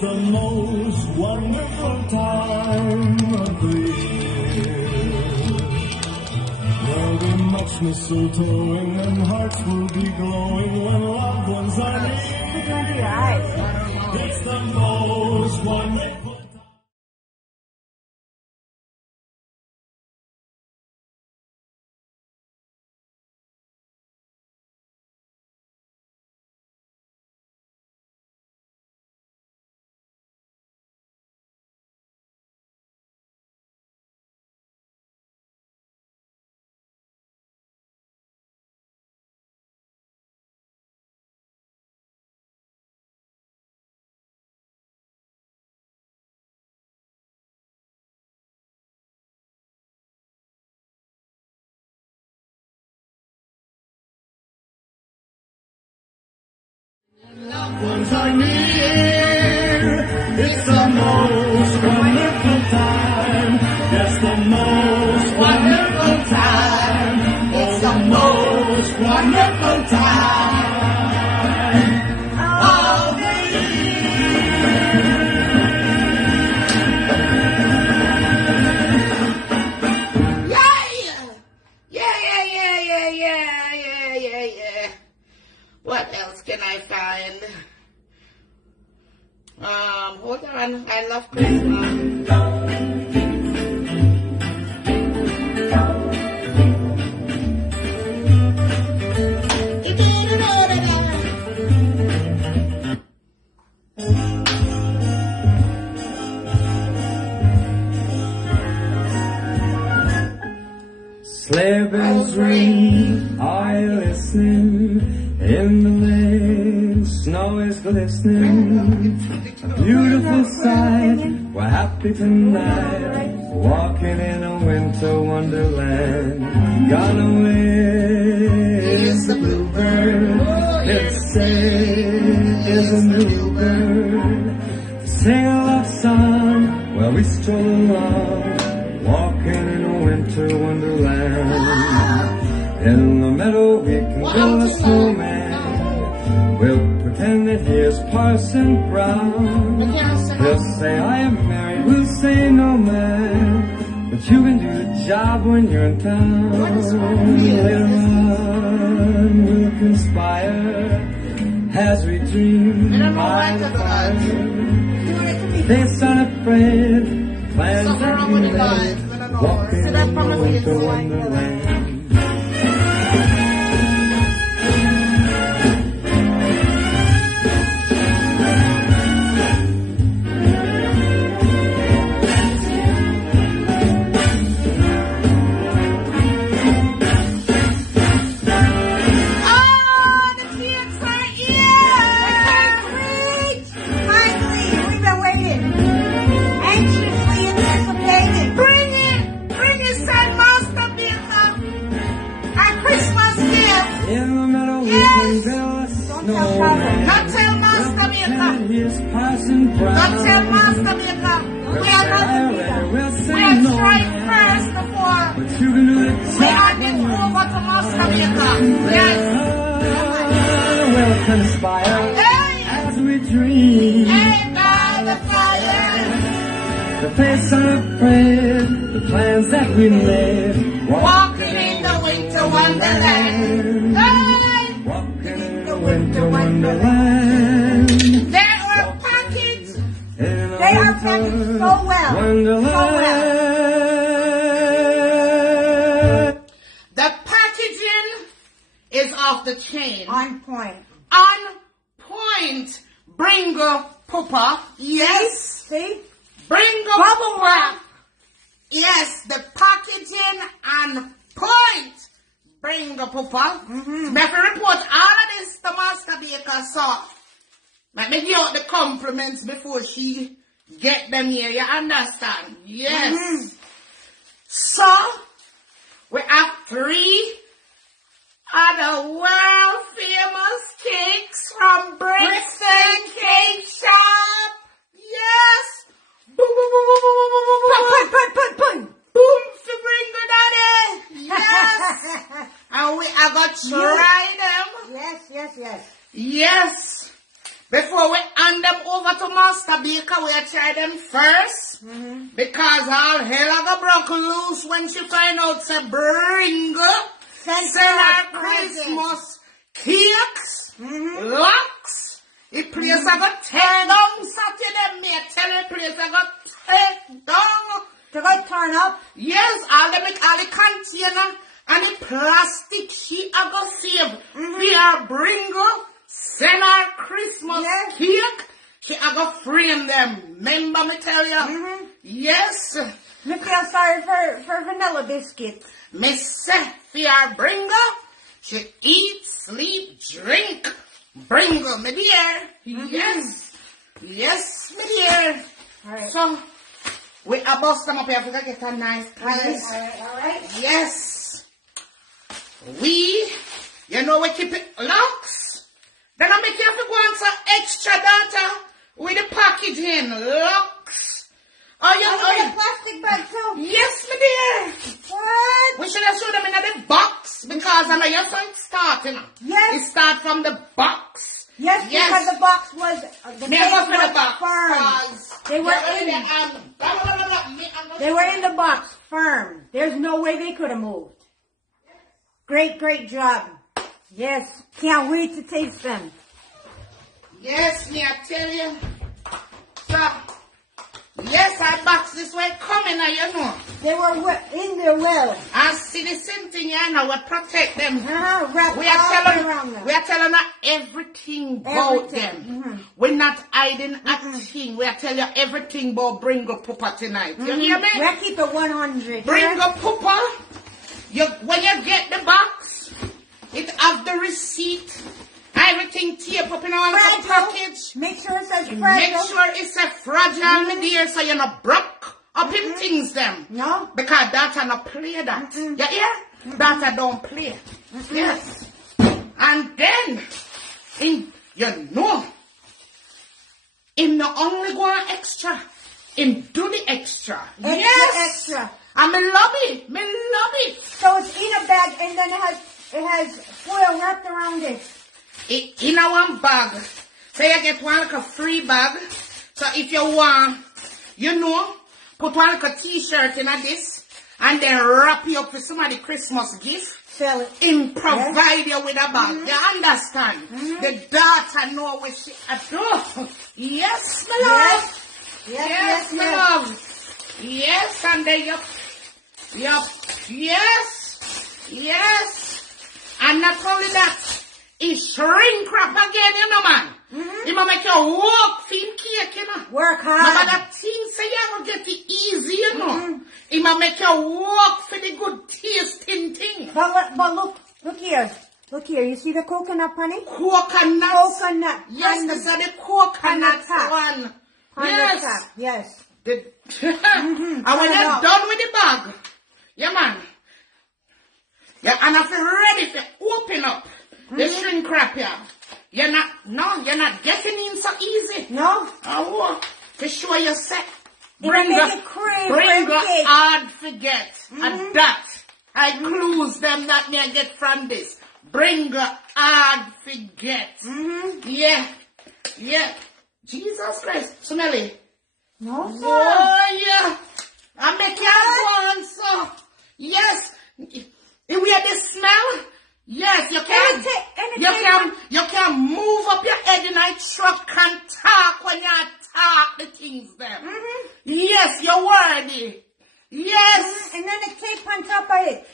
It's the most wonderful time of the year. There'll be much mistletoeing and hearts will be glowing when loved ones are near. It's the most wonderful time. Loved ones are near. It's the most wonderful time. Yes, the most wonderful time. It's the most wonderful time of the Yeah. What else can I find? Hold on. I love Christmas. Sleigh bells ring, are you listening? In the lane, snow is glistening. A beautiful sight, we're happy tonight. Walking in a winter wonderland. Gone away is the bluebird. Let's say is a new bird. Sing a love song while we stroll along. Walking in a winter wonderland. In the meadow we can build a snowman. We'll pretend that he is Parson Brown. He'll say I am married, we'll say no man. But you can do the job when you're in town. Later on we'll conspire as we dream by the fire. They're unafraid, plans that we made. Walking in the winter wonderland. Not tell Master Maker. We are not we are strike first before we hand it over to Master Maker. Yes. We'll conspire as we dream. Hey, by the fire. The face unafraid, the plans that we made. Walking in the winter wonderland. Hey. Walking in the winter wonderland. They are packaged so well. The packaging is off the chain. On point. Bringo Pooper. Yes. See? Bringo Bubble wrap. Yes, the packaging on point. Bringo Pooper. Me have to report all of this to Master Baker, so let me give out the compliments before she get them here, you understand? Yes. So, we have 3 other world famous cakes from Brixton Cake Shop. Yes. Boom, boom, boom, boom, boom, boom, boom, boom. Boom, to bring the daddy. Yes. And we are going to try them. Yes. Yes. Before we hand them over to Master Baker, we try them first. Because all hell I got broken loose when she find out say Bringo send her Christmas cakes, locks. The place I got tear down Saturday, me tell the place I got tear down. They got torn up. Yes, all the container and the plastic she I got save. We are Bringo send her Christmas cake. She I got frame them. Remember me tell you? Yes. Me feel sorry for vanilla biscuits. Miss Sophia Bringo. She eat, sleep, drink. Bringo, me dear. Yes. Yes, me dear. Alright. So, we are bust them up here to get a nice place. Alright. Yes. We keep it locks. Then I make you have to go on some extra data with the packaging locks. The plastic bag too. Yes, my dear. What? We should have showed them in the box because I know you're so starting. Yes. It start from the box. Yes, because the box was the Never tape for the was box. firm. They were They were in the box firm. There's no way they could have moved. Great job. Yes, can't wait to taste them. Yes, me I tell you. So, yes, I box this way coming now, you know. They were in their well. I see the same thing, you know, we protect them. Wrapped We are all telling around them. we are telling her everything about them. We're not hiding a thing. We are telling you everything about Bringo Papa tonight. You hear me? We'll keep it 100. Bringo Papa, when you get the box, it have the receipt. Everything tape up in our little package. Make sure it says fragile. Make sure it's a fragile, my dear, so you're not broke up in things them. No. Because data not play that. You hear? Data don't play. Yes. And then, him not only go on extra, him do the extra. Extra. And me love it. So it's in a bag and then it has foil wrapped around it. In a one bag. So you get one like a free bag. So if you want, put one like a t-shirt in a this and then wrap you up with somebody Christmas gift. Sell it. Him provide you with a bag. You understand? The daughter know what she do. Yes, my love. Yes, my love. Yes, and then yes. And not only that, he shrink wrap again, man. He might make you walk thin cake, Work hard. Remember that thing say you gonna get it easy, He might make you walk for the good tasting thing. But look here. Look here. You see the coconut honey? Coconut. Yes, on this is the coconut top. one. On Yes. the top. Yes. And when you're done with the bag, yeah, man. Yeah, and if you're ready to open up the shrink wrap here, you're not getting in so easy. No? Oh, to show you set. It'll make it crave Bring for a cake. hard forget. And that, I clues them that me I get from this. Bring hard forget. Yeah. Jesus Christ. Smelly. No, sir. Oh, yeah. I make you go on, so. Yes. You hear the smell? Yes, you can move up your head in a truck and talk when you talk the things there. Yes, you're worthy. Yes. And then the tape on top of it.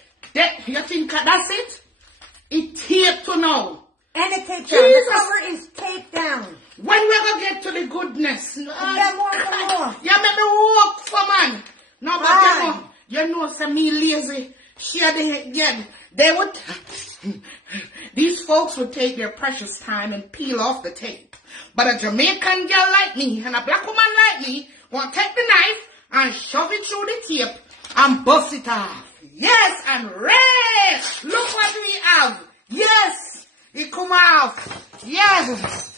You think that's it? It taped to now. And the tape down. The cover is taped down. When we gonna get to the goodness? Yeah, more. You make me walk for man. No, but you know, some me lazy. Share the again. They would, these folks would take their precious time and peel off the tape. But a Jamaican girl like me and a black woman like me want to take the knife and shove it through the tape and bust it off. Yes, and red. Look what we have. Yes, it come off. Yes.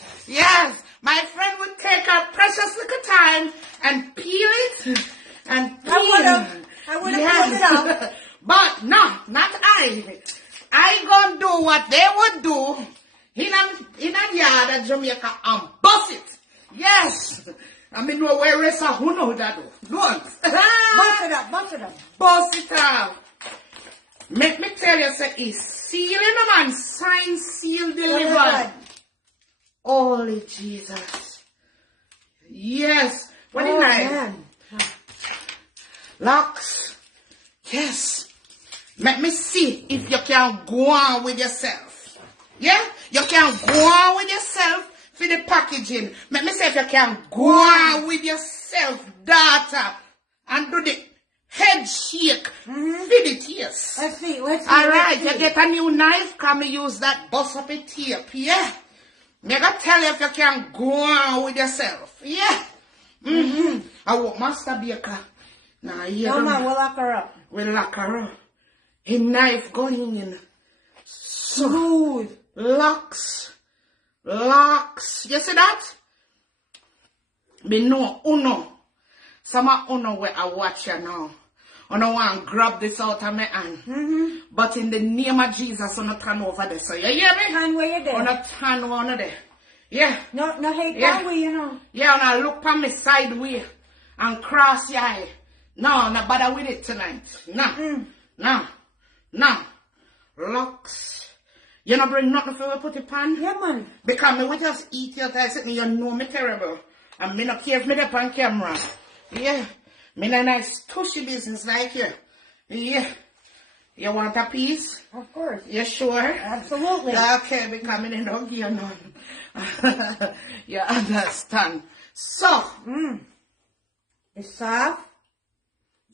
My friend would take her precious little time and peel it and peel it. I would have pulled it off. But no, not I. I gonna do what they would do in a yard at Jamaica and bust it. Yes. Yes. I mean, no where rest of who know that do. Don't. Bust it up, bust it up. Bust it up. Make me tell you, say, it's sealed, man. Sign, seal, delivered. Holy Jesus. Yes. What Oh, is that? man. Locks. Yes. Let me see if you can go on with yourself. Yeah? You can go on with yourself for the packaging. Let me see if you can go on with yourself, daughter, and do the head shake. For the tears. Let's see, let's see. All right, let's you see. get a new knife, come and use that bust up a tape, yeah? Me gonna tell you if you can go on with yourself, yeah? I want Master Baker. Now, here No, man, we'll lock her up. we'll lock her up. A knife going in. Smooth. Locks. Locks. You see that? Me know uno. Some of uno where I watch you now. I don't want to grab this out of my hand. But in the name of Jesus, I'm not turn over there. So you hear me? Hand where you I'm there. not turn over there. Yeah. No hate Yeah. that way, you know. Yeah, and I look on me side way and cross your eye. No, not bother with it tonight. No. No. No. Locks. You not bring nothing for me put it pan? Yeah, man. Because me we just eat your time, me you know me terrible. And me not care if me up on camera. Yeah. Me not nice tushy business like you. Yeah. You want a piece? Of course. You sure? Absolutely. Okay, because me don't give you none. You understand. So, It's soft.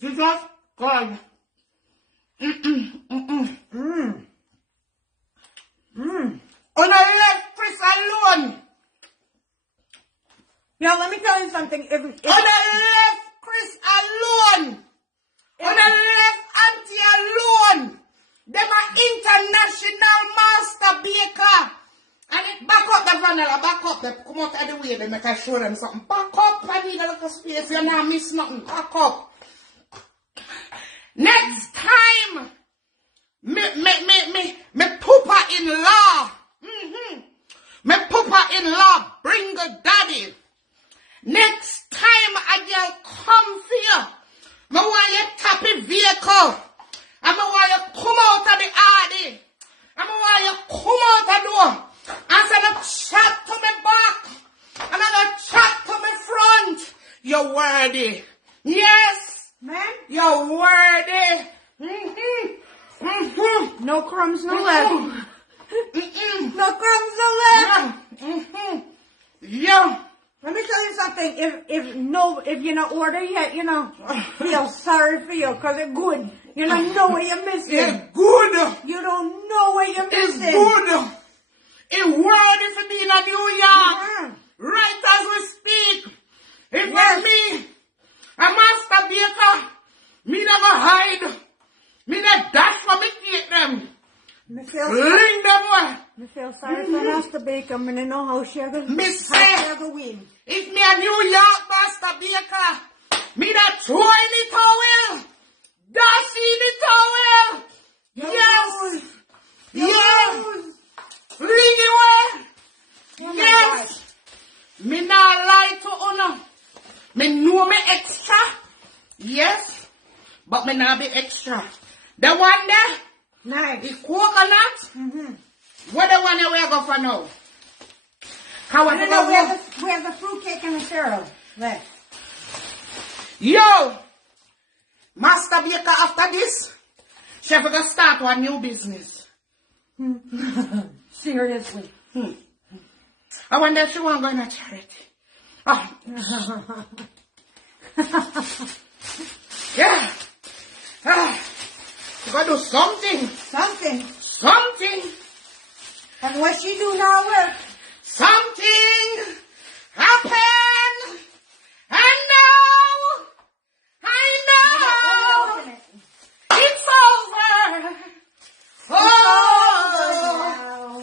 Jesus God. On the left, Chris alone. Yo, let me tell you something. If On the left, Chris alone. On the left, Auntie alone. Them are international master baker. And it back up the vanilla, back up them. Come out of the way, they make I show them something. Back up, I need a little space. You not miss nothing. Back up. Next time, me pooper in law. Me pooper in law, bring the daddy. Next time a girl come for you, me want you tap a vehicle. And me want you come out of the RD. And me want you come out the door. And say no chat to me back. And I no chat to me front. You're worthy. Yes. man, You're worthy. no crumbs, no left. No crumbs, no left. Yeah. Let me tell you something. If you're not order yet, feel sorry for you because it's good. You don't know what you're missing. It's good. You don't know what you're It's missing. good. It's worthy for being a New York. Right as we speak. If Yes. me, a master baker, me never hide. Me not dash for me take them. Me feel Ring them away. Me feel sorry for Master Baker. I don't know how she ever win. If me a New York master baker, me not throw in the towel. Dash in the towel. Yes. Yes. Ring it away. Oh my Yes. Me not lie to honor. Me know me extra. Yes. But me not be extra. The one there, Nice. the coconut, what the one we go for now? How No, no, we have the fruitcake and the syrup left. Yo, Master Baker after this, she gonna start one new business. Seriously. I wonder if she want to go in a charity. Oh. Yeah. You gotta do something. Something. And what she do now work. Something happened. And now I know it's over.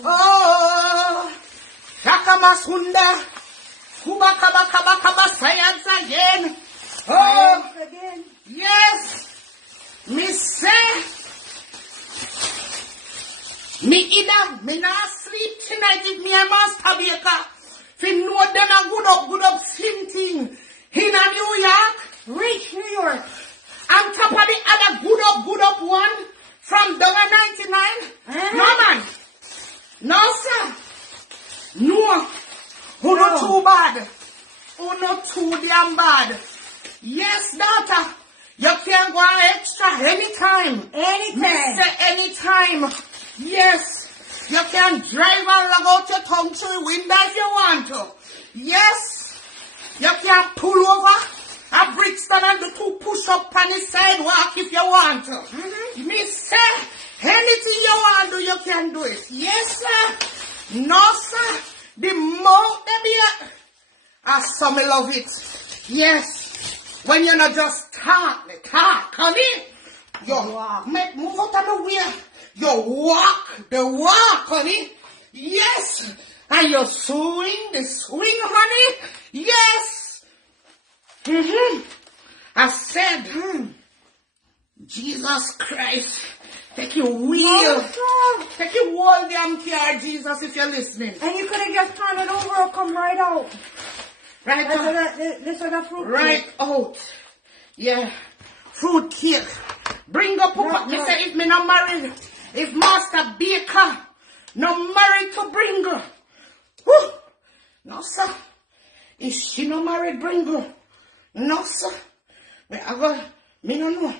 Oh. Shakamasunda. Kubakabakabakaba science again. Oh. Again. Yes. Me say. Me not sleep tonight if me a Master Baker. Fi know them a good up slim thing. In a New York. Reach New York. On top of the other good up one from $1.99. No man. No sir. No. Who not too bad. Who not too damn bad. Yes, daughter. You can go extra anytime. Anytime. Mr. Anytime. Yes. You can drive and log out your tongue through the window if you want to. Yes. You can pull over a Brixton and do 2 push-up on the sidewalk if you want to. Me say, anything you want to do, you can do it. Yes, sir. No, sir. The more they be I some love it. Yes. When you're not just talk, honey. You Walk. make move out of the way. You walk, the walk, honey. Yes. And you swing, the swing, honey. Yes. I said, Jesus Christ, take your wheel. Take your whole damn car, Jesus, if you're listening. And you could have just turned it over or come right out. Right out. This is the fruit Right cake. out. Yeah. Fruit cake. Bring up No, Me no. say if me not married, if Master Baker not married to bring her. Whew. No, sir. If she not married, bring her. No, sir. Me no know.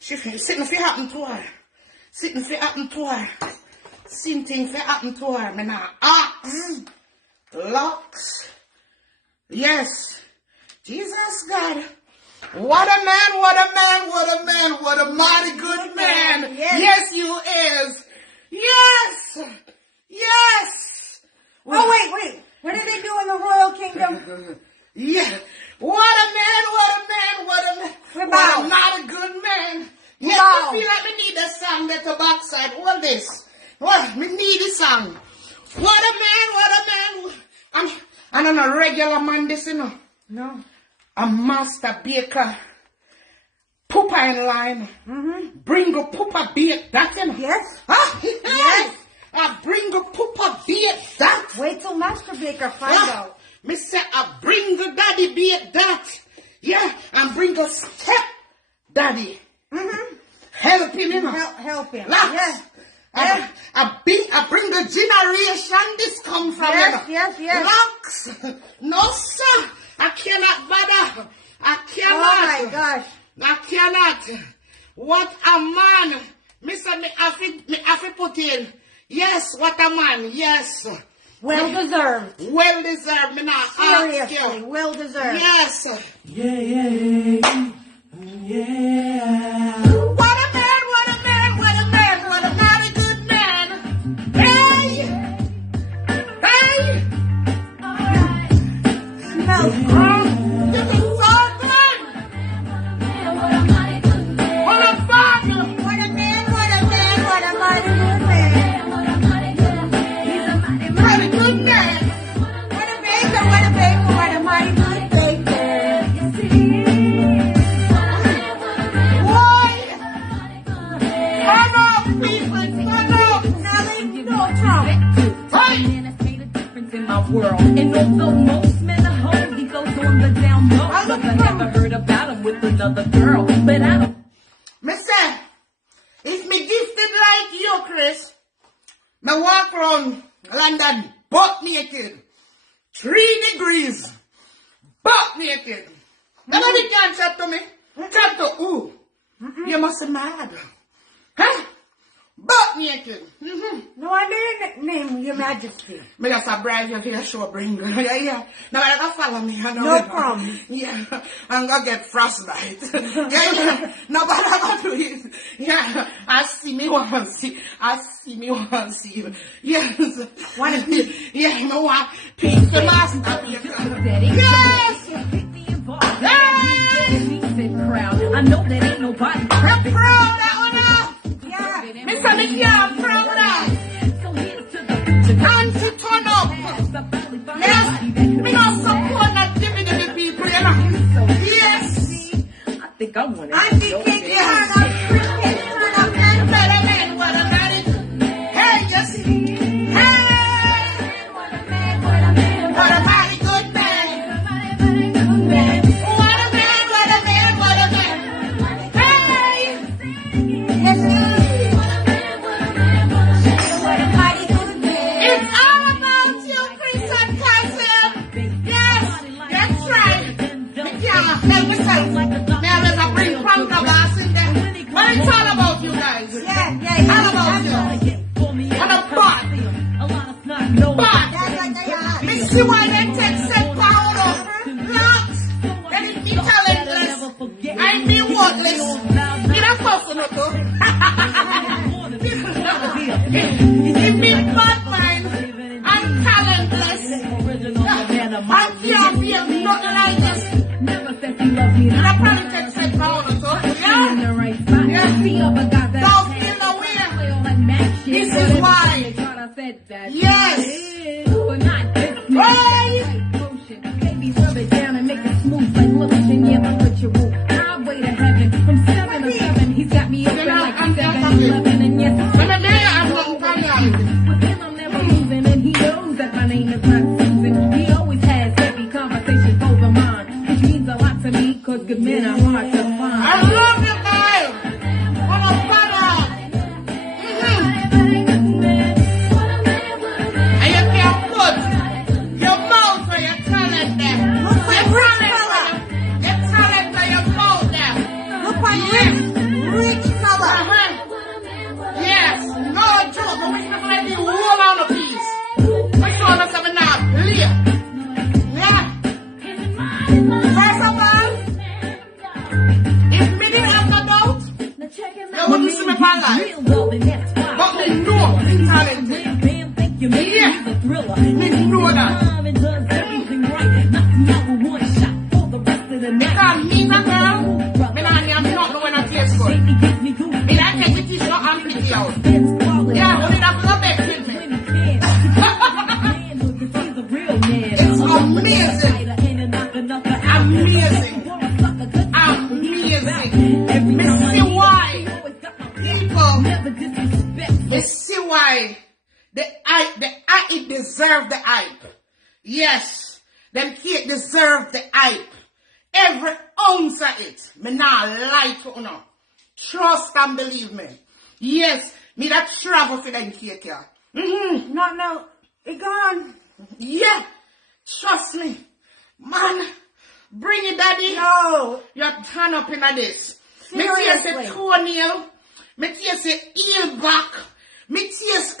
She sitting for happen to her. Sitting for happen to her. Same thing for happen to her. Me not ask. Locks. Yes. Jesus God. What a man, what a man, what a man, what a mighty good man. Yes. Yes, you is. Yes. Yes. Oh, wait. What do they do in the royal kingdom? Yeah. What a man, what a man, what a man. We What bow. a not a good man. We Yes, bow. me feel like me need a song at the backside. All this. What? Me need a song. What a man, what a man. I'm not a regular man, this, you know. No. A Master Baker. Poopa in line. Bring a poopa bake that, you know. Yes. Huh? Yes. I bring a poopa bake that. Wait till Master Baker finds Yeah. out. Me say I bring the daddy bake that. Yeah. And bring a step daddy. Help him, you know. Help him. Lots. Yes. I bring the generation this come from, Yes, you know. yes. Locks. No, sir. I cannot bother. I Oh cannot. my gosh. I cannot. What a man. Mr. Me have to put in. Yes, what a man. Yes. Well deserved. Well deserved. Me not ask Seriously, you. well deserved. Yes. Yeah. What a man, what a man, what a man, what a mighty good man. Hey. Hey. Smells This is so good. What a father. What a man, what a man, what a mighty good man. Mighty good man. What a baker, what a baker, what a mighty good baker. Boy. Turn off, people. Turn off. Now they know Trump. Hey. In my world, and although most men are hoes, he goes on the down low. I look Cause I never heard about him with another girl, but I don't. Me say, if me gifted like you, Chris, me walk around London butt naked, 3 degrees, butt naked. Nobody can chat to me. Chat to who? You must be mad. Huh? Butt naked. No, I didn't name your majesty. Me just a bribe you for your show bring. Yeah. Now I gotta follow me. No problem. Yeah. I'm gonna get frostbite. Yeah. Nobody gonna do it. Yeah. I see me want see. Yes. Want a piece? Yeah, me want piece the master. Yes. I know that ain't nobody I'm perfect. proud that one now. Yeah. Me say me can't proud that. So here's to the Time to turn up. Yes. Me not support that dividend people, you know. Yes. I think I want I it. think it turn up, cricket turn up, and What a man, what a man. Hey, you see. Hey. what a man, what a man, What a tell myself, may I better bring controversy in there. But it's all about you guys. Yeah. All about you. And a bad. Bad. Me see why they take set powder. Lots. Then it be talentless. I be worthless. Me not fussing no too. It be bad mind. I'm talentless. I can't be nothing like this. And I probably take set powder too. Yeah? Don't feel no way. This is why. Yes. Right. Baby, rub it down and make it smooth like lotion. Yeah, my ritual. Highway to heaven from 7 to 7. He's got me open like 7-11. And yes, When I'm there, I'm not Italian. with him I'm never losing. And he knows that my name is not Susan. He always has heavy conversations over mine, which means a lot to me, cause good men are hard to find. I love you guys. What a father. And you can put your mouth where your talent there. Your talent where your mouth there. Look what rich fella. Yes. No joke. But we can let you roll on a piece. Which one of them now? Leah. Yeah. First of all, if me didn't have no doubt, you wouldn't see me for life. But me know I'm talented. Yeah. Me know that. Because me and girl, me not am not knowing how to taste good. Me not take the tissue and put it out. Yeah, only that for bed with me. It's amazing. Amazing. Amazing. Me see why people, me see why the it deserve the hype. Yes, them cake deserve the hype. Every ounce of it. Me not lie to you now. Trust and believe me. Yes, me that travel for them cake here. No. It gone. Yeah, trust me. Man, bring it, daddy. No. You turn up in this. Me taste Seriously. the toenail. Me taste the heel back. Me taste...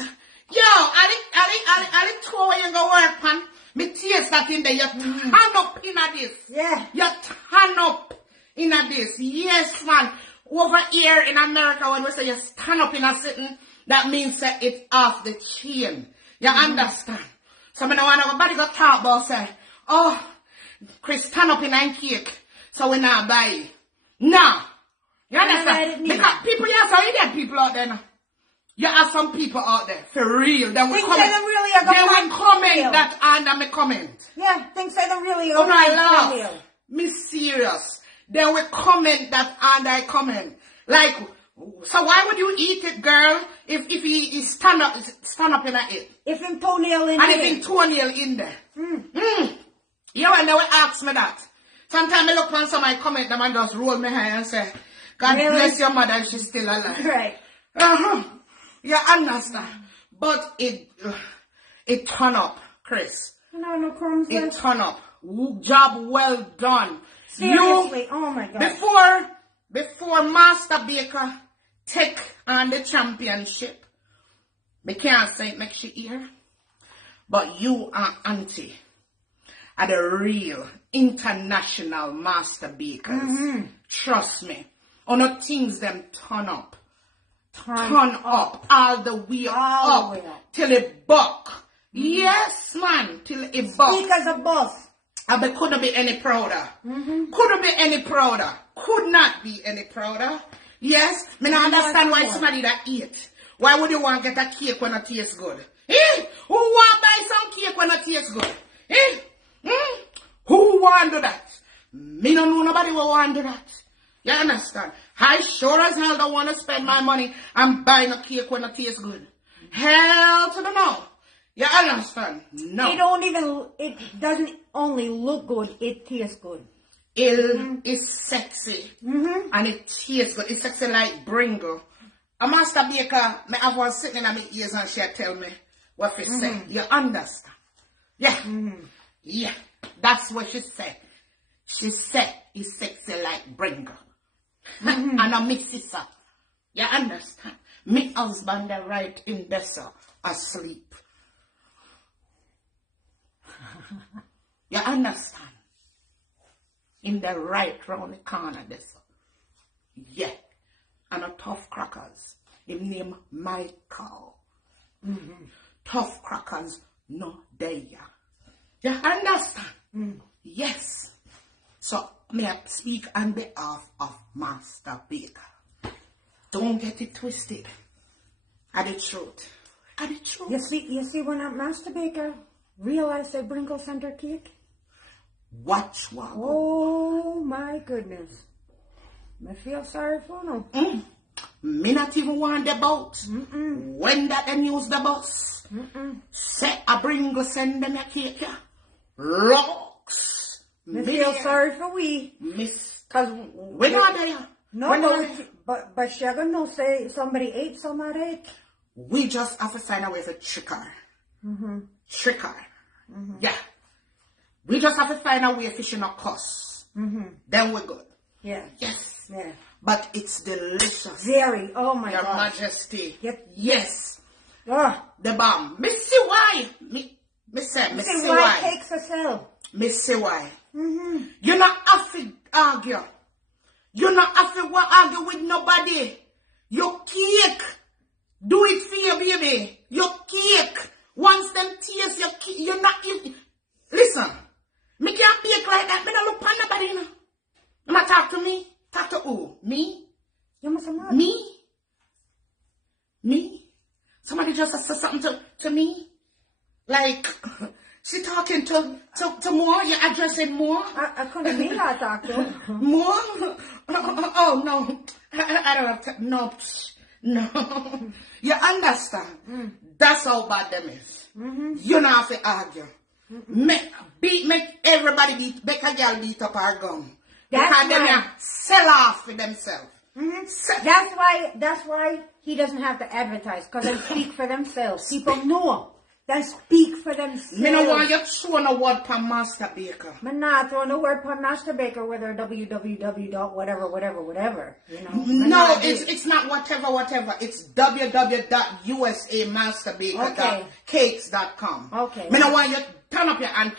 Yo, I toe where you go work, man. Me taste that in there. You turn up in this. Yeah. You turn up in this. Yes, man. Over here in America, when we say you stand up in a sitting, that means that it's off the chain. You understand? So I don't want nobody go talk about say, oh, Chris stand up in a cake, so we not buy it. No. You understand? Because people, you have some idiot people out there now. You have some people out there, for real. They will Things comment, that don't really are they will going comment on. that under my comment. Yeah, things I don't really Oh no, I real. laugh. Me serious. They will comment that under I comment. Like, so why would you eat it, girl, if he stand up in it? If him toenail in And there. if in toenail in there. You and they will ask me that. Sometimes I look on somebody comment them and just roll my hair and say, God Really? bless your mother if she's still alive. Right. You understand? But it turn up, Chris. No crumbs It left. turn up. Job well done. Seriously. Oh my God. Before Master Baker take on the championship, me can't say it makes you hear, but you are auntie are the real international Master Bakers. Trust me. On the things them turn up. Turn up all the way All the up way up. till it buck. Yes, man, till it buck. Speak as a boss. I couldn't be any prouder. Couldn't be any prouder. Could not be any prouder. Yes, me not understand why somebody that eat. Why would you want to get a cake when it tastes good? Eh? Who want to buy some cake when it tastes good? Eh? Who want to do that? Me don't know nobody will want to do that. You understand? I sure as hell don't want to spend my money on buying a cake when it tastes good. Hell to the no. You understand? No. It doesn't only look good, it tastes good. It is sexy. And it tastes good. It's sexy like Bringle. A Master Baker, me have one sitting in my ears and she tell me what she say. You understand? Yeah. Yeah. That's what she say. She said he's sexy like Bringle. And a me sister. You understand? Me husband are right in there, sir, asleep. You understand? In the right round the corner there, sir. Yeah. And a tough crackers. Him name Michael. Tough crackers no there. You understand? Yes. So may I speak on behalf of Master Baker. Don't get it twisted. Are the truth. Are the truth. You see when that Master Baker realized they Bringle sent her cake? Watch what. Oh my goodness. I feel sorry for them. Me not even want the boat. When that them use the bus. Say a Bringle send them a cake. Rocks. I feel sorry for we. Miss. Cause We're not there. no, We're not there. but she gonna know say somebody ate some of it. We just have to find a way to trick her. Trick her. Yeah. We just have to find a way fishing a cuss. Then we're good. Yeah. Yes. Yeah. But it's delicious. Very. Oh my Your God. Majesty. Yep. Yes. Oh. The bomb. Me see why. Me say See why. why cakes a sell. Me see why. You not have to argue. You not have to argue with nobody. Your cake. Do it for your baby. Your cake. Once them tears your cake, you're not eating. Listen. Me can't bake like that. Me don't look for nobody, you know. You might talk to me. Talk to who? Me? You must have mad. Me? Me? Somebody just said something to me? Like, she talking to more? You're addressing more? I couldn't be that doctor. More? Oh, no. I don't have to. No. No. You understand? That's how bad them is. You don't have to argue. Make everybody make a girl beat up her gum. That's Because they right. sell off for themselves. That's why he doesn't have to advertise, because they speak for themselves. People know. They speak for themselves. Me no want you throwing a word for Master Baker. I'm not throwing a word for Master Baker, whether whatever. You know. No, it's not whatever. It's www.usamasterbaker.cakes.com. Okay. Me no want you turn up your and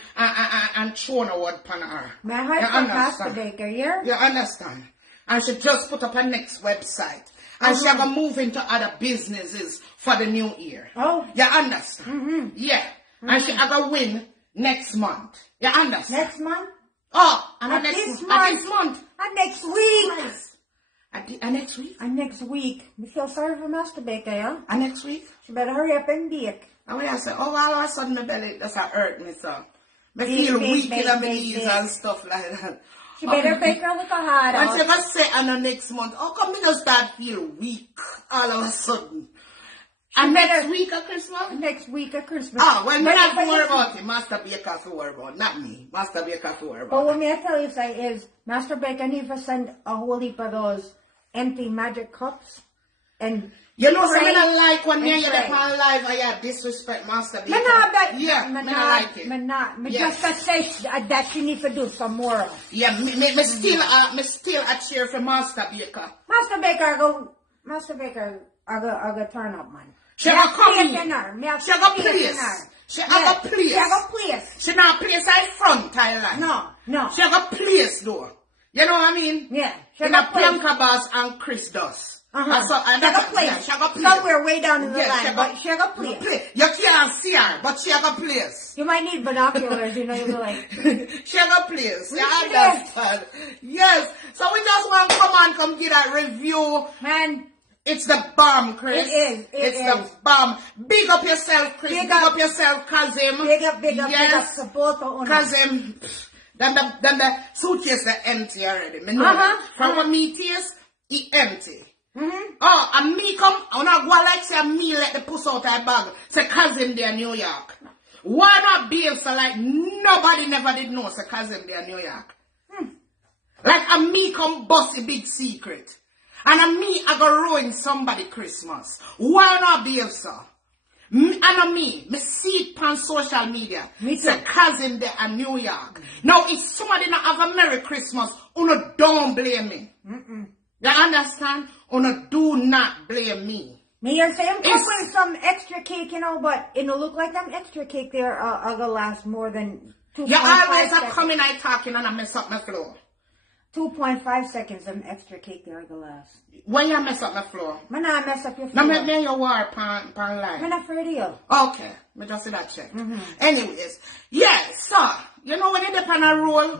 throw a word for her. My heart for Master Baker, yeah? You understand? And she just put up her next website. And she gonna move into other businesses for the new year. Oh. You understand? Yeah. And she gonna win next month. You understand? Next month? Oh, and At next this month. month. Next month. And next week. Nice. And next week? And next week. We feel sorry for Master Baker, yeah? And next week? She better hurry up and bake. And when I say, oh, all of a sudden my belly just hurt me, so. I Bake, feel bake, weak bake, in my bake, knees bake. and stuff like that. She better bake her little hard And she out. gonna say on the next month, how come me just start feel weak all of a sudden? And next week of Christmas? Next week of Christmas. Ah, well, me But- not but worry listen, about it. Master Baker to worry about, not me. Master Baker to worry But about. what me I tell you say is, Master Baker need to send a whole heap of those empty magic cups. And You know, so pray me not like when me and you pray. get on live and you disrespect Master Baker. Me not, but Yeah, me not like it. Me not. Me Yes. just to say that she needs to do some more of. Yeah, me still a cheer for Master Baker. Master Baker, I go turn up, man. She Me go have come faith in. in her. Me have She go faith in place. her. She Yes. have a place. She have a place. She not place her front Thailand. No. She have a place though. You know what I mean? Yeah. She In have a a place. Planka Bars and Chris does. And And she have a place. Yeah, she have a place. Somewhere way down in the Yes, line, but she have a place. You can't see her, but she have a place. You might need binoculars, you know, you'll be like, She have a place. You Yes. understand? Yes. So we just want to come get a review. man, It's the bomb, Chris. It is. It's the bomb. Big up yourself, Chris. Big up yourself, Kazim. big up, Yes. support on Kazim. Then the suitcase is empty already. Me know that. From what me taste, it empty. Oh, and me come, I wanna go like say me let the puss out her bag. Say Kazim there New York. Why not be so like nobody never did know say Kazim there New York? Like a me come bust a big secret. And a me I go ruin somebody Christmas. Why not behave so? Me see it on social media. Me It's a too. cousin there in New York. Now, if somebody not have a Merry Christmas, uno don't blame me. You understand? Uno do not blame me. Me and Sam come It's- with some extra cake, you know, but it'll look like them extra cake there are gonna last more than 2.5 You always are seconds. coming and talking and I mess up my flow. 2.5 seconds of extra cake there are gonna last. When you mess up my flow? Man, I mess up your Now floor. me your war pan line. I'm not afraid of you. Okay, me just see that check. Anyways, yeah, so, you know when you dip on a roll,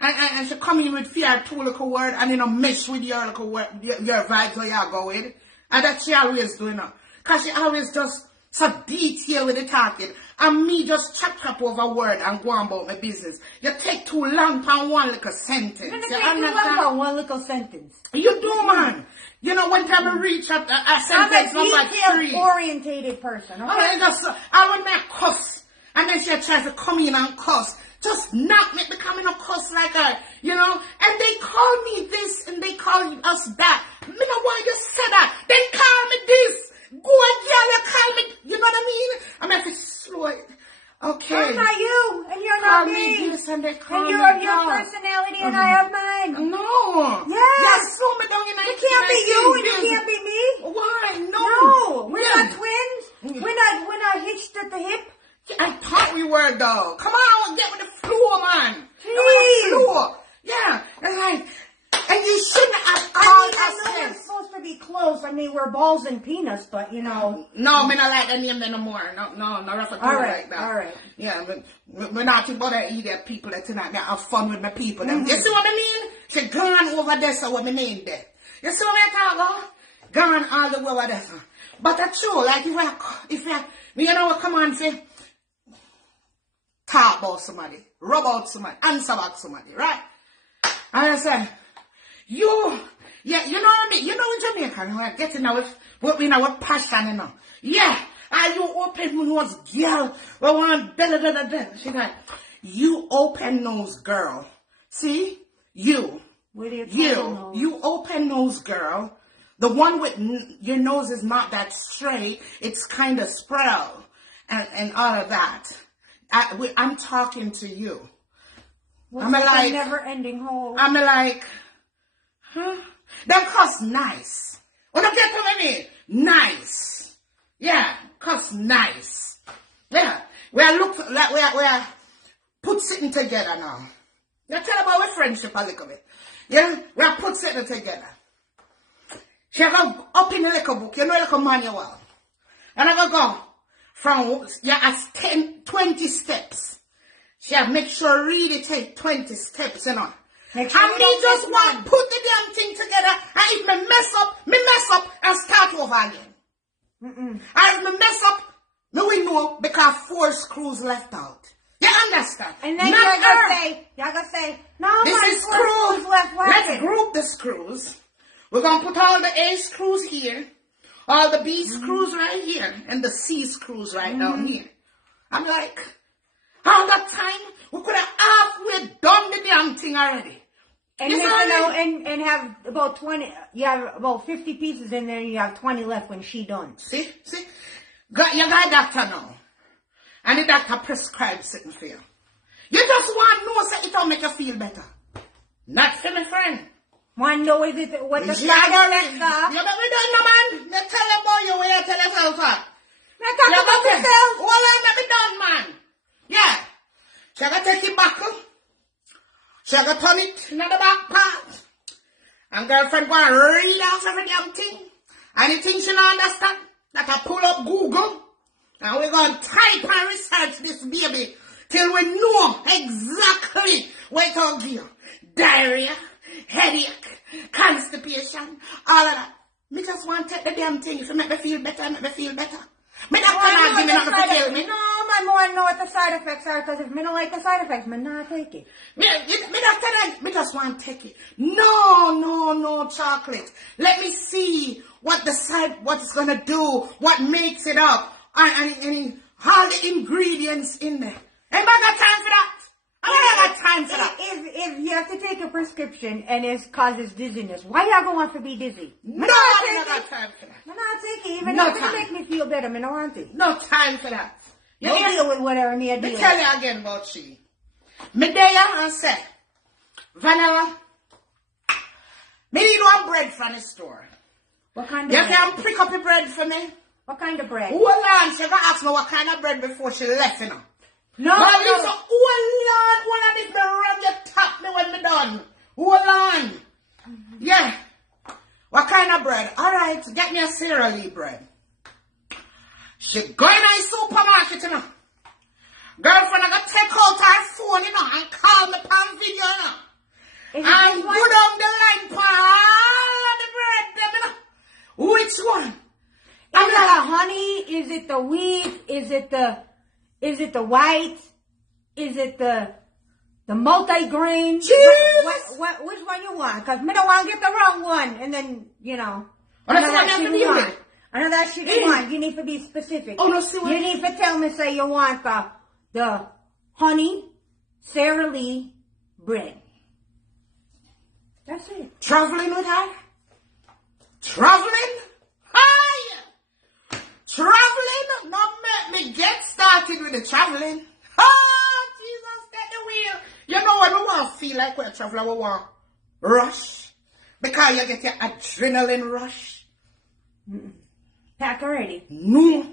and she come in with fear, two little word, and you know, mesh with your little word, your vibes where you go with, and that she always doing now. Cause she always just so detail with the talking, and me just chop over word and go on about my business. You take too long for one little sentence. I'm gonna You take you understand? long for one little sentence. You do, man. You know, one time I reach a I'm sentence a number 3. detail-orientated person, okay? I just, I would make cuss. And then she tries to come in and cuss. Just not make me come in a cuss like her, you know? And they call me this and they call us that. Me know why you say that. They call me this. Go again, you call me, you know what I mean? I'm have to slow it. Okay. I'm not you, and you're Call not me me. this and they call And me you have your that. personality, and I have mine. No. Yes. You slow me down in You can't be you, and you can't be me. Why? No, we're Yeah. not twins. We're not hitched at the hip. I thought we were though. Come on, get with the flow, man. Get with Jeez. the flow. Yeah. And like, and you shouldn't have I called know us we're this. supposed to be close. I mean, we're balls and peanuts, but you know. No, me not like that name no more. No, refer to All it right, like that. all right. Yeah, but we're not about to eat that people that tonight. They have fun with my people. Them. You see what I mean? She gone over there, so what me name there. You see what I talk about? Gone all the way over there. So. But that's true. Like if you know what? Come on, say. Talk about somebody, rub out somebody, answer back somebody, right? And I said, you know what I mean? You know in Jamaica, we're getting our passion, you know. Yeah, are you open nose girl? We want better. She like, you open nose girl. See? You. With your total nose. You open nose girl. The one with your nose is not that straight. It's kind of spread out and all of that. I'm talking to you. Looks like a never-ending hole. I'm like, huh? That cost nice. When I get to me, nice. Yeah, cost nice. Yeah, we are put sitting together now. You tell about our friendship a little bit. Yeah, we are put sitting together. She go up in the little book, you know, little manual. And I go from, as 20 steps. She have make sure really take 20 steps, you know. Make sure And we me don't just miss want none. put the damn thing together, and if me mess up and start over again. And if me mess up, me we know because 4 screws left out. You understand? And then Not her. y'all gonna say, no, This my is 4 screws. left. Why Let's is it? group the screws. We're going to put all the A screws here, all the B screws right here, and the C screws right down here. I'm like, all that time, we could have halfway done the damn thing already. And You then, know what you know, I mean? and have about 20, you have about 50 pieces in there, and you have 20 left when she done. See? You got a doctor now. And the doctor prescribes something for you. You just want to know so it will make you feel better. Not for my friend. Want to know what the You side don't effects are? know, man. You tell about you where you tell yourself that. Now talk about yourself. Hold on, let me done, man. Yeah. She got to take it back. She got to turn it in the back part. And girlfriend going to read off every damn thing. Anything she don't understand, that I pull up Google. And we're going to type and research this baby till we know exactly what it'll give you. Diarrhea, headache, constipation, all of that. Me just want to take the damn thing. If it make me feel better, make me feel better. Me not cannot give me nothing to tell me. No, I want to know what the side effects are, because if me don't like the side effects, me not take it. Me not tell you, me just want to take it. No, chocolate. Let me see what it's gonna do, what makes it up, and all the ingredients in there. Ain't got time for that. I don't have time for that. If you have to take a prescription and it causes dizziness, why y'all gonna want to be dizzy? No, I don't have time for that. I'm not taking even No if it time. make me feel better, I don't want it. No time for that. You You hear? deal with whatever me I Me deal tell with. you again about she. Me there and say, Vanilla, me need one bread from the store. What kind of You bread? can pick up the bread for me? What kind of bread? Hold on, she gonna ask me what kind of bread before she left, you know. No, But no. listen, hold on, this me run you tap me when me done. Hold on. Yeah. What kind of bread? Alright, get me a Sierra Lee bread. She go in the supermarket, you know. Girlfriend, I gotta take out her phone, you know, and call me on video, you know. Is it And this go one? down the line for all of the bread, them, you know. Which one? Is it the honey? Is it the wheat? Is it the white? Is it the multi-grain? Cheese! Which one you want? Because me don't want to get the wrong one. And then, you know. Oh, that's the one you have to deal with. I know that shit you want. You need to be specific. Oh, no, see what- You need to tell me, say you want the honey Sara Lee bread. That's it. Traveling with her? Traveling? Hi! Traveling? Not make me get started with the traveling. Ah, Jesus, take the wheel. You know what we want to feel like when traveling, we want rush. Because you get your adrenaline rush. Pack already. No.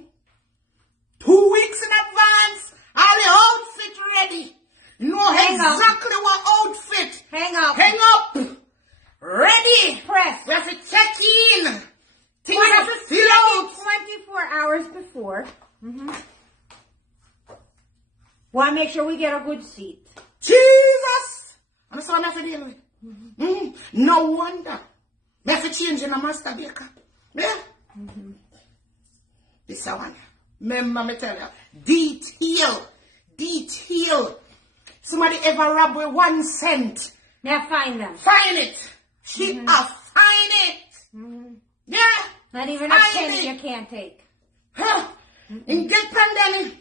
2 weeks in advance, all the outfit ready. You know Hang up. exactly what outfit. Hang up. Hang up. Ready. Press. We have to check in. Things have to fill out. 24 hours before. Want to make sure we get a good seat. Jesus. And that's what I have to deal with. No wonder. I have to change in a master baker. Yeah. This is one. Remember me tell you. Detail. Somebody ever rob with 1 cent. Now find them. Find it. She find it. Yeah. Not even a Find penny it. you can't take. Huh. In get pandemic.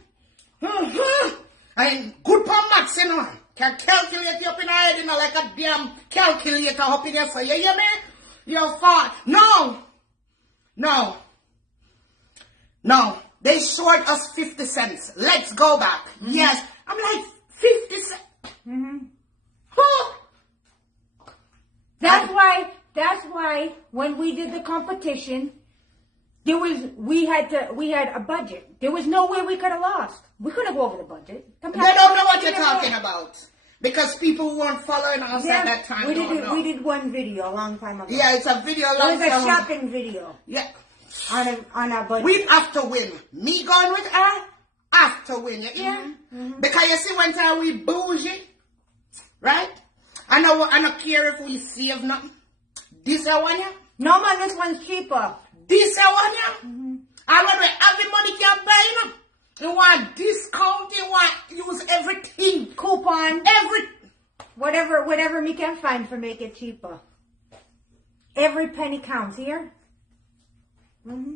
And good for maths, you know. Can calculate you up in your head, you know, like a damn calculator up in your face. You hear me? You're far. No. They short us 50 cents. Let's go back. Yes. I'm like, 50 cents. Huh. That's why when we did the competition, we had a budget. There was no way we could have lost. We couldn't go over the budget. They don't know what you're talking about. Because people who weren't following us at that time we don't know. did one video a long time ago. Yeah, it's a video It long was a time. shopping video Yeah. on our budget. We have to win. Me going with her, have to win. You hear? Because you see, one time we bougie, right? I don't care if we save nothing. This is one, yeah? No man, this one's cheaper. This is one, yeah? And when we have the money can buy, you know? You want discount, you want use everything. Coupon, whatever me can find for make it cheaper. Every penny counts here.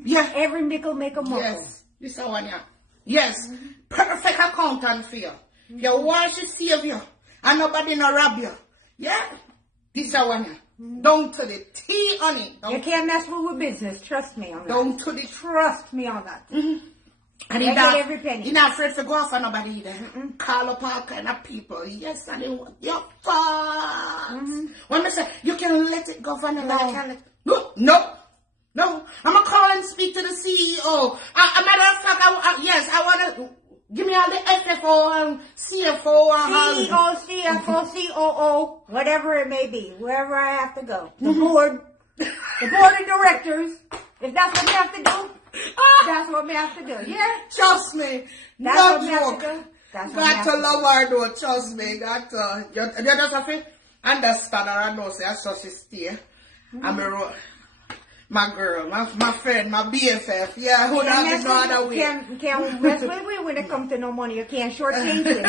Yeah. Every nickel make a muckle. Yes. This is one, yeah. Yes. Perfect accountant for you. You want to save you. And nobody no rob you. Yeah. This is one, yeah. Down to the T on it. You can't mess with business. Trust me on that. Down to the Trust me on that. And I he get not, every penny. he not afraid to go off on nobody either. Call up all kind of people. Yes, and they want your thoughts. When I say, you can let it go, Vanilla. No. You can let No. I'm going to call and speak to the CEO. A matter of fact, I want to give me all the FFO and CFO and all. CEO, CFO, COO, whatever it may be, wherever I have to go. The board of directors, if that's what we have to do, that's what we have to do. Yeah? Trust me. That's No what we have joke. to do. That's what we Got have to to love her though. Trust me. Got to. You just have to understand her and know say that's how she stay. And my girl, my friend, my BFF. Yeah, who Can't doesn't know other way. can't mess with me when it comes to no money. You can't shortchange it.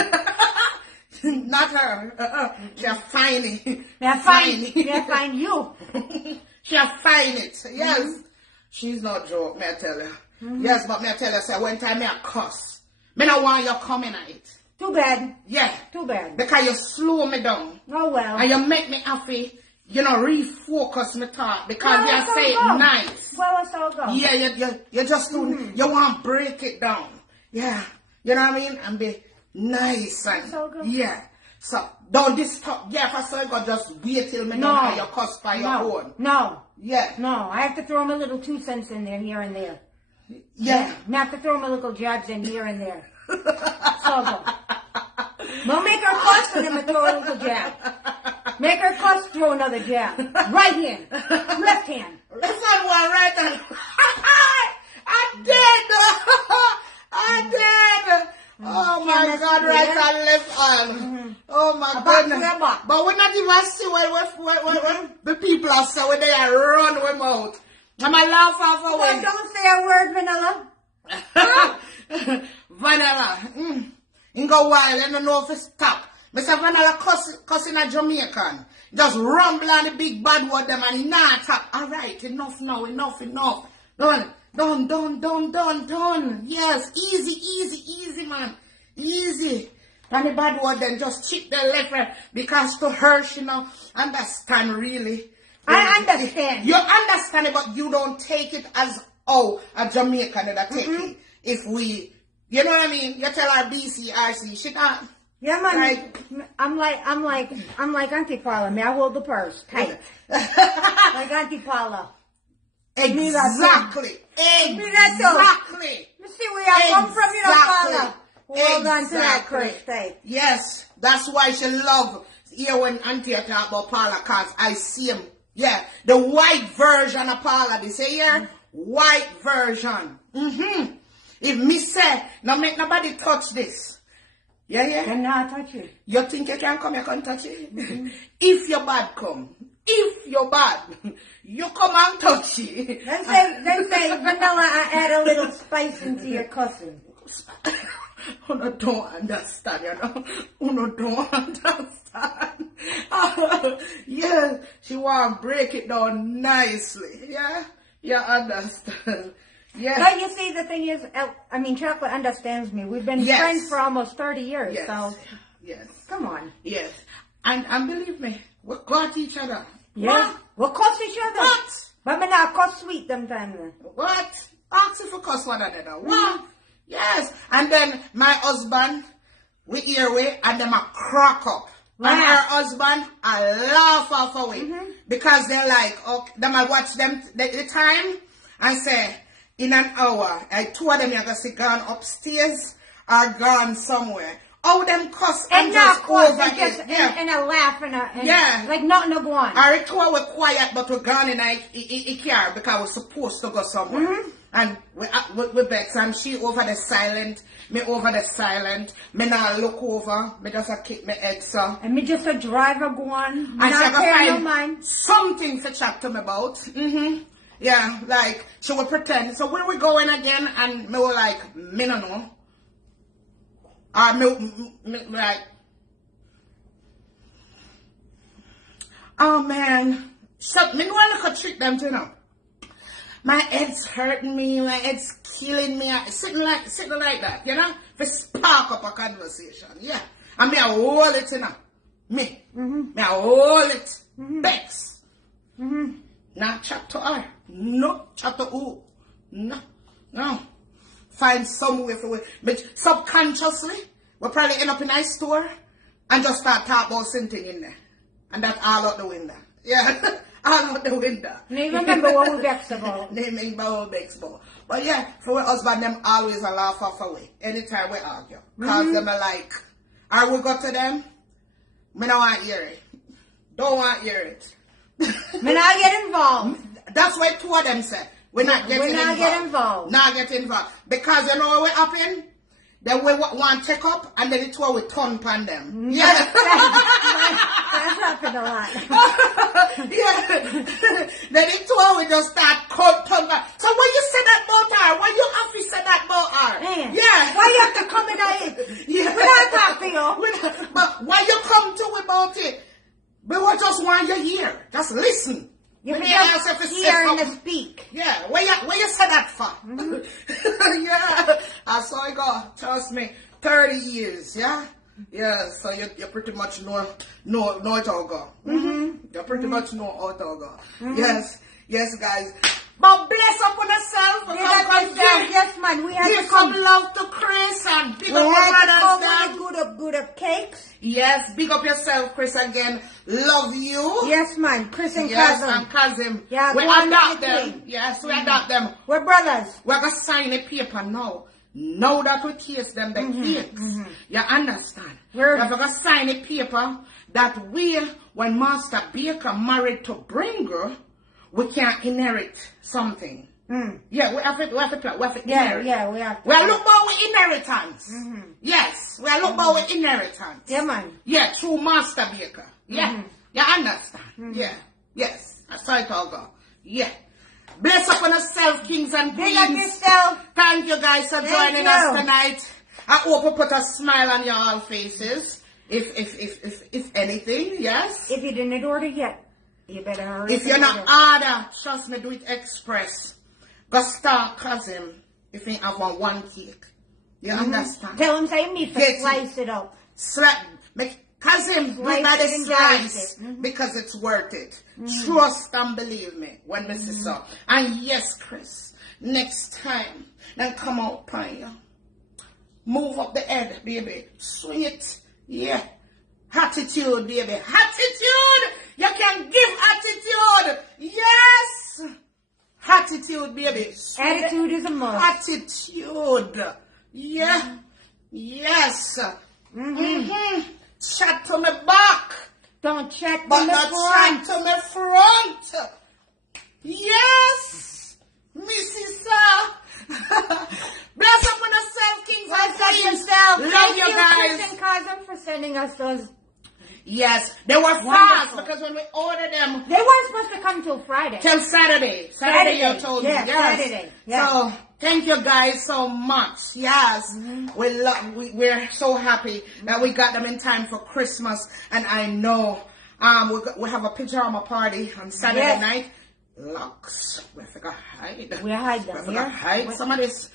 Not her. She'll find it. They'll find you. She'll find it. Yes. She's no joke, may I tell you. Yes, but may I tell you, say, one time me a cuss. Me not want you coming at it. Too bad. Yeah. Too bad. Because you slow me down. Oh well. And you make me happy, refocus my thought. Because Well, you that's say all it go. nice. Well, it's all go. Yeah, you just do, you want to break it down. Yeah. You know what I mean? And be nice. And, So good. yeah. So, don't disturb. Yeah, for so God, just wait till me No. know how you cuss by your own. No. Yeah. No. I have to throw him a little 2 cents in there, here and there. Yeah. I have to throw him a little jabs in here and there. So go. Don't make her cuss and then throw a little jab. Make her cuss, throw another jab. Right hand. Left hand. Left hand, one right hand. I did. I did. Oh my Can't God, mess right with hand, left hand. Oh my A back to goodness. your back. But we not even see what the people are saying when they are run them out. I'm a laugh off Well, away. don't say a word, Vanilla. Vanilla. You go wild, I don't know if it stop. Mr. Vanilla cussing a Jamaican. Just rumble on the big bad word them and he not talk. Alright, enough now, enough. Done. Yes, easy, man. Easy. And the bad word then just chip the leper because to her she understand really. I understand. You understand it, but you don't take it as a Jamaican that take it. If we, you know what I mean? You tell her BCRC, she not. Yeah, man. Right. I'm like Auntie Paula. May I hold the purse tight? Like Auntie Paula. Exactly. Exactly. You see where I come from, Paula. Hold on to that purse tight. Yes, that's why she love here when Auntie talk about Paula, cause I see him. Yeah, the white version of Paula. They say here, white version. If me say, now make nobody touch this. Yeah. Can not touch it. You think you can come, you can touch it? If your bad come, if you're bad, you come and touch it. Then say, Vanilla, I add a little spice into your cussing. Uno don't understand, Uno don't understand. Yeah, she want to break it down nicely. Yeah, you understand. Yeah. But you see, the thing is, Chocolate understands me. We've been Yes. friends for almost 30 years, Yes. so Yes. come on. Yes. And believe me, we got each other. Yeah, we'll cuss each other. What? But me not cuss sweet them time. What? Ask if we cuss one another. What? Yes. And then my husband, we hear way, and them a crack up. Wow. And her husband, I laugh off away. Because they're like, okay, them I watch them the time and say, in an hour, two of them are going to gone upstairs or gone somewhere. Oh, them cuss and just cuss, over and just, it. Yeah. and a laugh and Yeah. like nothing to go on. Our tour was quiet, but we're gone in a car because we're supposed to go somewhere. And we Bex, and she over the silent, me over the silent. Me not look over, me just keep my head so. And me just a driver go on. And Not she paying no find mind. something to chat to me about. Yeah, like she would pretend. So where we going again? And me were like, me no know. Me like, oh man, so me know I look trick them to know. My head's hurting me, my head's killing me. Sitting like that, to spark up a conversation. Yeah, and me I hold it, Me, me I hold it. Bex. Not chat to her. No chat to who. No. Find some way for it. But subconsciously, we'll probably end up in a store and just start talking about something in there. And that's all out the window. Yeah, all out the window. You remember what we vexed about. Naming about Bex about. But yeah, for my husband, them always a laugh off away. Anytime we argue. Because them are like, I will go to them. Me don't want to hear it. Don't want to hear it. Me not get involved. That's why two of them said, we're not getting involved. Not get involved. Because you know what will happen? Then we want to take up and then the two will turn upon them. Yeah. That's happened a lot. Yeah. Then the two will just start turn back. So when you say that about her, why you have to say that about her? Man. Yeah. Why you have to come in it? Yeah. We not talk to you. But why you come to about it? We just want you here. Just listen. You When can they ask just if it's hear set and up- speak. Yeah, where you say that for? Yeah, I saw it go. Trust me. 30 years, yeah? Yeah, so you pretty much know it all go. You pretty much know how it all go. Yes, guys. But bless up on yourself. Yes, man. We had Give to some come. love to Chris and big We up had to your come brothers. with a good of cakes. Yes, big up yourself, Chris, again. Love you. Yes, man. Chris and Yes, cousin. and cousin. Yeah, we go on adopt with it. them. Yes, we adopt them. We're brothers. We're going to sign a paper now. Now that we taste them, the cakes. You understand? We're going to sign a paper that we, when Master Baker married to Bringer, we can inherit something. Yeah, we have to inherit. Yeah, we have to. We are look about with inheritance. Yes, we are look about with inheritance. Yeah, man. Yeah, through Master Baker. Yeah, you understand? Yeah, yes, that's how it all go. Yeah. Bless up on yourself, kings and Big up queens. yourself. Thank you guys for joining you. us tonight. I hope we put a smile on your all faces. If anything, yes. If you didn't order yet, you better hurry. If you're not order, trust me, do it express. Go start cousin if you have one cake. You understand? Tell him say you need to Get it. slice it up. Make cousin do it by the Slice it and slice dice it. because it's worth it. Trust and believe me when this is so. And yes, Chris, next time, then come out, pine. Move up the head, baby. Swing it. Yeah. Attitude, baby. Attitude. You can give attitude. Yes. Attitude, baby. Swing it. Attitude is a must. Attitude. Yeah. Yes. Chat to me back. Don't chat But from the not front. chat to me front. Yes. Mrs. Bless up on yourself, kings and Bless up queens. yourself. Love Thank you Chris guys. and cousin for sending us those. Yes. They were fast Wonderful. because when we ordered them, They weren't supposed to come till Friday. till Saturday. Saturday, you told me. Yes, Yes. Saturday. Yes. So thank you guys so much. Yes, we're so happy that we got them in time for Christmas. And I know we have a pajama party on Saturday Yes. night. Locks. We forgot hide. We hide them. We forgot Yeah. hide some of this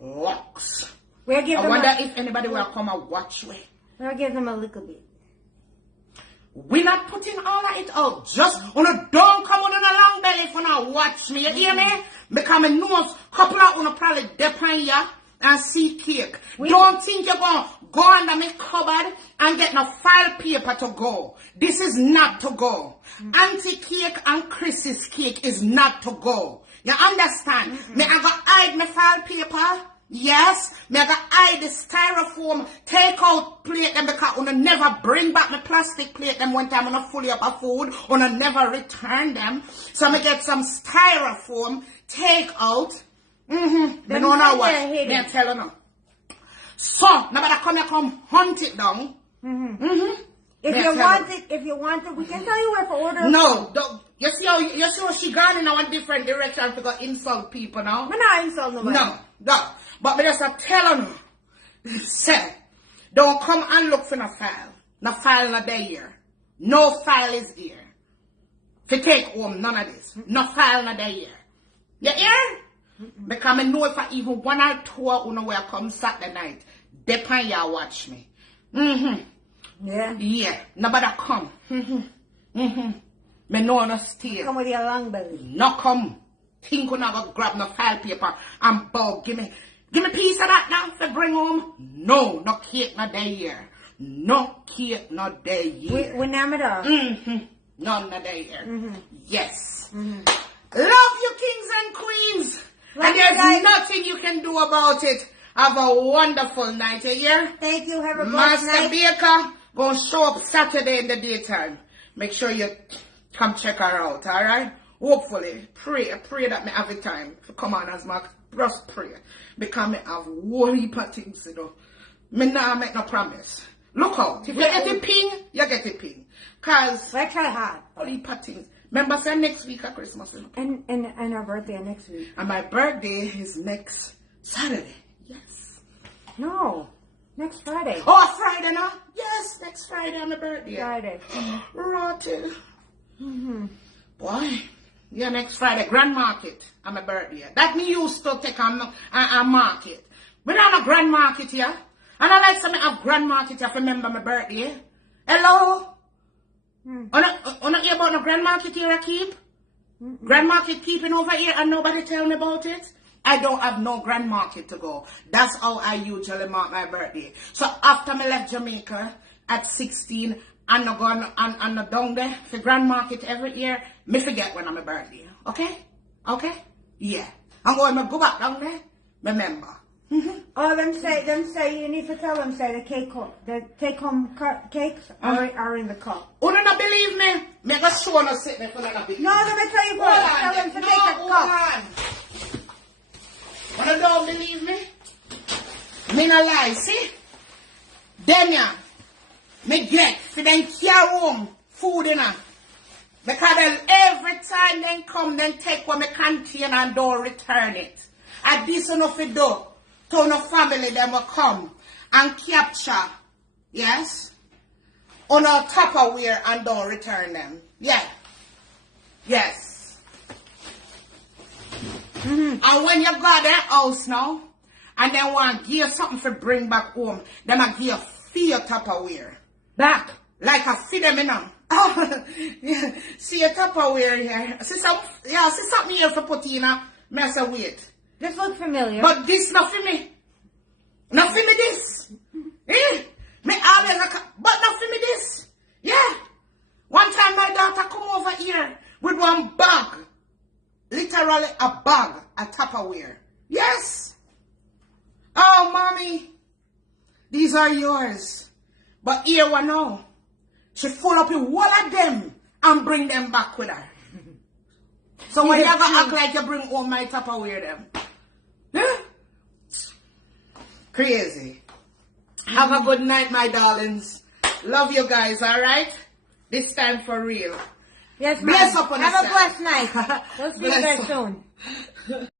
locks. We'll give I them wonder a, if anybody will come and watch me. we'll give them a little bit. We're not putting all of it out. Just don't come on a long belly for now watch me. You hear me? Because I know couple of you probably depend ya and see cake. Don't think you're going to go under my cupboard and get no file paper to go. This is not to go. Auntie cake and Chris's cake is not to go. You understand? Me I go hide my file paper. Yes, me I go hide the styrofoam, take out plate them because I never bring back my plastic plate them one time when I fully up a food, I never return them. So me get some styrofoam, take out. Me know now what. Me I tell you now. So, nobody come here come hunt it down. If you want it, we can tell you where to order. No, don't. You see how she gone in a different direction to go insult people now? We're not insulting nobody. No. But me just tell you, say, don't come and look for no file. No file not there here. No file is here. To take home, none of this. No file not there here. You hear? Because I know if I even one or two of you where come Saturday night, depend you watch me. Yeah. Yeah. Nobody come. Me know no stay. Come with your long belly. No come. Think you not go grab no file paper and bug. Give me piece of that now to bring home. No cake not there here. No cake not there here. We name it off. None not there here. Yes. Love you, kings and queens. Love and you there's guys. nothing you can do about it. Have a wonderful night, you hear? Thank you. Have a blessed Master night. Baker gonna show up Saturday in the daytime. Make sure you come check her out, alright? Hopefully, pray that me have the time to come on as my just pray. Because me have one heap of things, you know. Me nah make no promise. Look out. If you get a ping, you get a ping. Cause Let's try hard. one heap of things. Remember, say next week at Christmas, you know? And our birthday next week. And my birthday is next Saturday. Yes. No. Next Friday. Oh, Friday now? Yes, next Friday on my birthday. Friday. Rotten. Boy. Yeah, next Friday, Grand Market on my birthday. That me used to take a market. We're on a Grand Market here. And I like some of grand market to remember my birthday. Hello? I not hear about no grand market here I keep? Grand market keeping over here and nobody tell me about it? I don't have no grand market to go. That's how I usually mark my birthday. So after me left Jamaica at 16, I'm not going and not down there for grand market every year, me forget when I'm my birthday. Okay? Okay? Yeah. I'm going to go back down there. Remember. Oh, them say you need to tell them say the take home cakes are in the cup. You don't believe me? Me go show no sit there for not believe. No, let me tell you what. Tell them to take the cup. You don't believe me? Me no lie, see? Then ya, me get for them carry home food in her. Because then every time they come, then take what me contain and don't return it. And this enough to do. To no family them will come and capture, yes, on a Tupperware and don't return them. Yeah. Yes. And when you got their house now, and they want to give something to bring back home, them a give for your Tupperware. Back. Like I feed them in them. Oh, yeah. See your Tupperware here. See something here for put in a mess of weight. This looks familiar. But this not for me. Not for me this. Me always but not for me this. Yeah. One time my daughter come over here with one bag. Literally a bag, a Tupperware. Yes. Oh, mommy. These are yours. But here one now. She full up with all of them and bring them back with her. So when you ever act like you bring home my Tupperware them. Huh? Crazy. Have a good night, my darlings. Love you guys, alright? This time for real. Yes, ma'am. Bless up on Have yourself. a blessed night. We'll see you Bless guys up. soon.